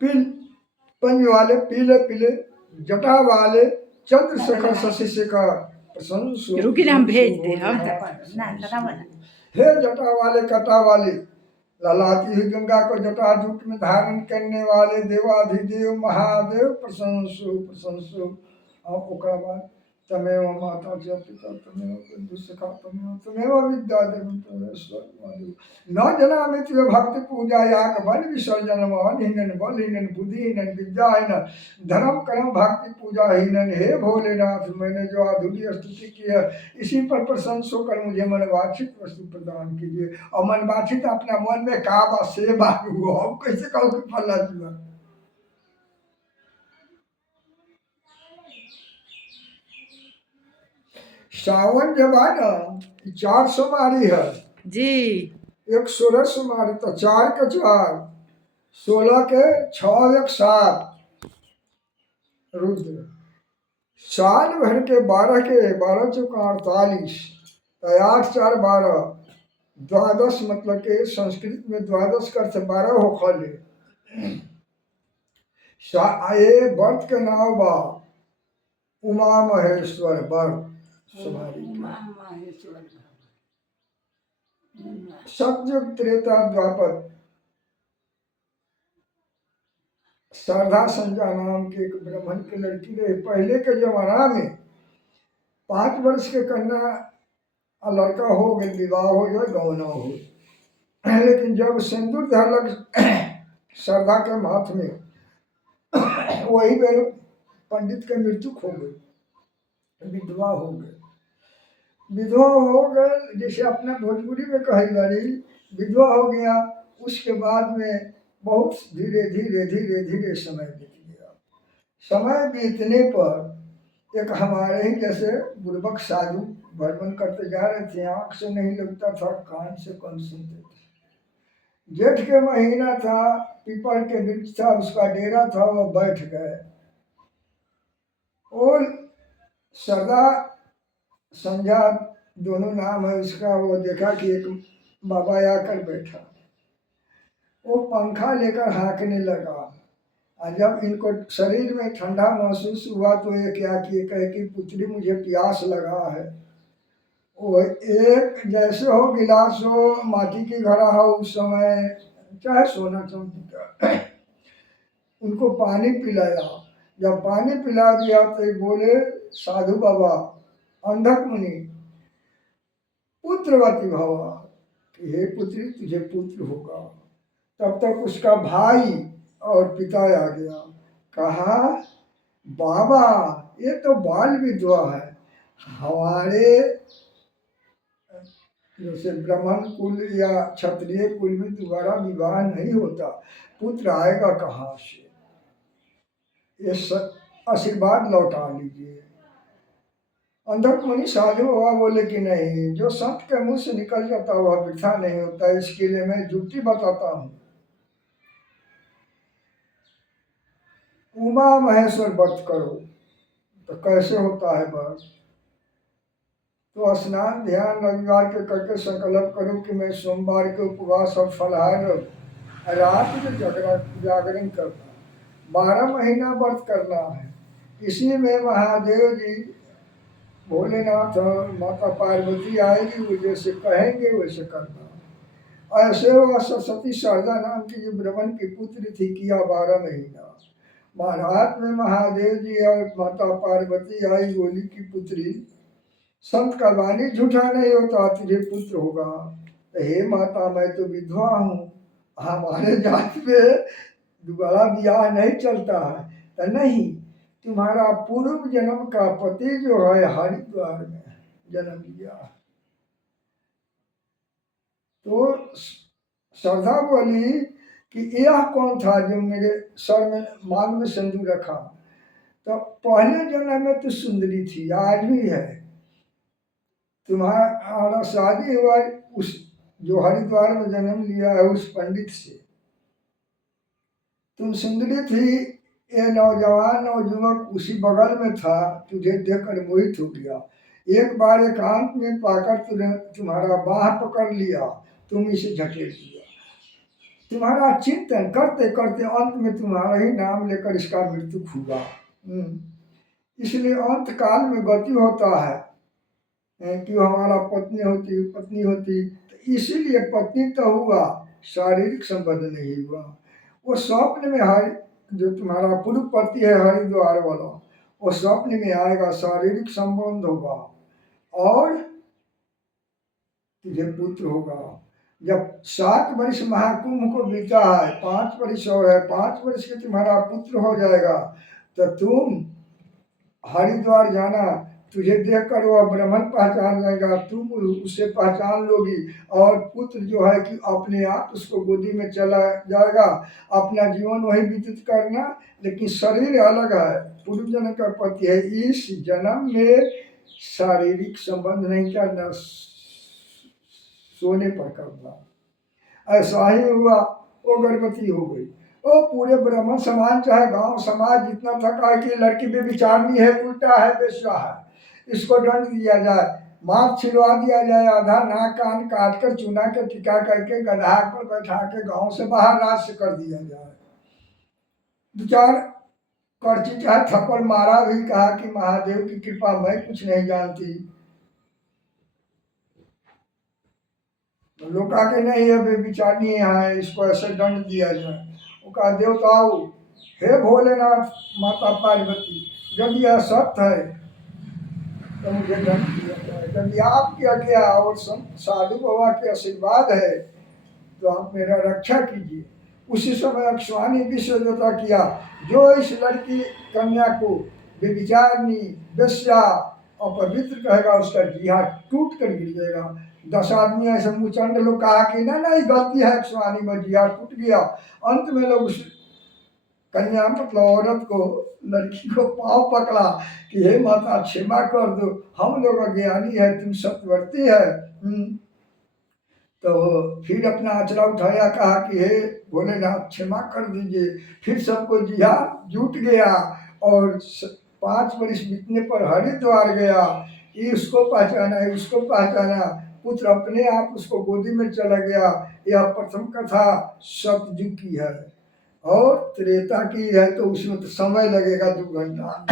पील पंज वाले पीले पीले जटा वाले चंद्रशेखर शशि शेखर प्रशंसु रुकी ना, हम भेज दे हम। हे जटा वाले कटा वाले ललाटी हुई गंगा को जटा जूट में धारण करने वाले देवाधिदेव महादेव प्रशंसु प्रशंसु। और ओकरा बाद तमेव माता च पिता तमेव बंधुसखा तमेव तमेव विद्या देवं तमेव सर्वं न जनामि तुय भक्ति पूजा याग बल विसर्जन हिनन बल हिनन बुद्धि हिनन विद्या हिनन धर्म कर्म भक्ति पूजा हिनन। हे भोलेनाथ मैंने जो अधूरी स्तुति की है इसी पर प्रसन्न होकर मुझे मन वांछित वस्तु प्रदान कीजिए। और मन वांछित अपना मन में काबा से बाबू अब कैसे कहो कि फला जुआ। सावन जब आए ना 4 सोमवारी है जी। एक 16 सोमवारी तो 4 के 4 16 के 6 एक 7 रुद्र साल भर के 12 के 12 चौका 48 तो 8 4 12 द्वादश मतलब के संस्कृत में द्वादश का अर्थ 12 हो खले। आए व्रत के नाम बा उमा महेश्वर व्रत सतयुग त्रेता द्वापर शारदा संध्या नाम के एक ब्राह्मण की लड़की रहे। पहले के जमाना में 5 वर्ष के कन्या लड़का हो गए विवाह हो जाए गौना हो। लेकिन जब सिंदूर धरलक श्रद्धा के माथ में वही बेर पंडित के मृत्यु हो गई, विधवा हो गए। विधवा हो गए जैसे अपना भोजपुरी में कही बारी विधवा हो गया। उसके बाद में बहुत धीरे धीरे धीरे धीरे समय बीत गया। समय बीतने पर एक हमारे ही जैसे बुर्बक साधु भ्रमण करते जा रहे थे। आँख से नहीं लगता था, कान से कम सुनते थे। जेठ के महीना था, पीपल के वृक्ष था, उसका डेरा था, वो बैठ गए और सदा संध्या दोनों नाम है उसका। वो देखा कि एक बाबा आकर बैठा, वो पंखा लेकर हाँकने लगा। और जब इनको शरीर में ठंडा महसूस हुआ तो ये क्या किए कहे कि पुत्री मुझे प्यास लगा है। वो एक जैसे हो गिलास हो माटी की घड़ा हो उस समय चाहे सोना चांदी का उनको पानी पिलाया। जब पानी पिला दिया तो ये बोले साधु बाबा अंधक मुनि पुत्रवती भवा कि हे पुत्री तुझे पुत्र होगा। तब तक उसका भाई और पिता आ गया। कहा बाबा ये तो बाल विधवा है, हमारे जैसे ब्राह्मण कुल या क्षत्रिय कुल में दोबारा विवाह नहीं होता, पुत्र आएगा कहाँ से, ये आशीर्वाद लौटा लीजिए। अंधक मुनि साधु बाबा बोले कि नहीं, जो संत के मुंह से निकल जाता वह वृथा नहीं होता। इसके लिए मैं युक्ति बताता हूँ। उमा महेश्वर व्रत करो तो कैसे होता है व्रत। तो स्नान ध्यान रविवार के करके संकल्प करो कि मैं सोमवार के उपवास और फलाहार रात में जागरण करना, 12 महीना व्रत करना है। इसी में महादेव जी भोलेनाथ और माता पार्वती आएगी, वो जैसे कहेंगे वैसे करना। ऐसे वह सरस्वती शारदा नाम की जो ब्राह्मण की पुत्री थी किया 12 महीना। महारात में महादेव जी और माता पार्वती आई, बोली की पुत्री संत का वाणी झूठा नहीं होता, तुझे पुत्र होगा। तो हे माता मैं तो विधवा हूँ, हमारे जाति में दोबारा ब्याह नहीं चलता है। तो नहीं, तुम्हारा पूर्व जन्म का पति जो है हरिद्वार में जन्म लिया। तो श्रद्धा बोली कि यह कौन था जो मेरे सर में मांग में सिंदूर रखा। तो पहले जन्म में तो सुंदरी थी, आज भी है। तुम्हारा शादी हुआ उस जो हरिद्वार में जन्म लिया है उस पंडित से। तुम सुंदरी थी, ये नौजवान नौजुवक उसी बगल में था, तुझे देखकर मोहित हो गया। एक बार एकांत में पाकर तुम्हारा बाह पकड़ लिया, तुम इसे झकेल दिया। तुम्हारा चिंतन करते करते अंत में तुम्हारा ही नाम लेकर इसका मृत्यु हुआ। इसलिए अंत काल में गति होता है कि हमारा पत्नी होती तो इसीलिए पत्नी तो हुआ, शारीरिक संबंध नहीं हुआ। वो स्वप्न में जो तुम्हारा पूर्व पति है हरिद्वार वाला, वो स्वप्न में आएगा, शारीरिक संबंध होगा और तुझे पुत्र होगा। जब 7 वर्ष महाकुंभ को बीता है, 5 वर्ष और है, 5 वर्ष के तुम्हारा पुत्र हो जाएगा, तो तुम हरिद्वार जाना, तुझे देखकर वह ब्राह्मण पहचान जाएगा, तुम उसे पहचान लोगी और पुत्र जो है कि अपने आप उसको गोदी में चला जाएगा, अपना जीवन वही व्यतीत करना, लेकिन शरीर अलग है, पूर्व जन्म का पति है, इस जन्म में शारीरिक संबंध नहीं करना, सोने पर करना। ऐसा ही हुआ, वो गर्भवती हो गई। वो पूरे ब्राह्मण समाज चाहे गांव समाज जितना थका है कि लड़की बेविचारनी है, उल्टा है, बेश्या है, इसको दंड दिया जाए, माथ छिलवा दिया जाए, आधा नाक कान काट कर चूना के टिका करके गधा पर बैठा के गांव से बाहर राज्य कर दिया जाए। 2-4 कर्ची चाहे थप्पड़ मारा भी, कहा कि महादेव की कृपा, मैं कुछ नहीं जानती। लोग कहा कि नहीं है बेविचारनी है, इसको ऐसे दंड दिया जाए। वो कहा देवताओं, हे भोलेनाथ, माता पार्वती, जब यह सत्य है तो मुझे दंड दिया जाए। जब आपकी आज्ञा और साधु बाबा के आशीर्वाद है तो आप मेरा रक्षा कीजिए। उसी समय अक्षवानी विश्व देवता किया, जो इस लड़की कन्या को बेविचारनी, वेश्या, अपवित्र कहेगा, उसका जिहा टूट कर गिर जाएगा। 10 आदमी ऐसे मुचंड लोग कहा कि ना नहीं गलती है, अक्षवानी में जिहा टूट गया। अंत में लोग उस कन्या मतलब औरत को, लड़की को पाँव पकड़ा कि हे माता क्षमा कर दो, हम लोग अज्ञानी है, तुम सत्यवर्ती है। तो फिर अपना आचरा उठाया, कहा कि हे भोलेनाथ क्षमा कर दीजिए। फिर सबको जिया जुट गया और 5 वर्ष बीतने पर हरिद्वार गया, इसको पहचाना, इसको पहचाना, पुत्र अपने आप उसको गोदी में चला गया। यह प्रथम कथा सतयुग की है और त्रेता की है, तो उसमें तो समय लगेगा 2 घंटा।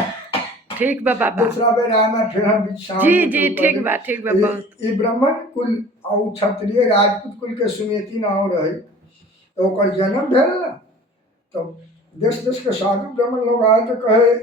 ठीक बा बाबा, दूसरा बेर आना फिर हम शाम जी जी ठीक बा बहुत। ये ब्राह्मण कुल और क्षत्रिय राजपूत कुल के सुमेती नाम रही, तो ओकर जन्म भेल ना, तो देश देश के साधु ब्राह्मण लोग आए तो कहे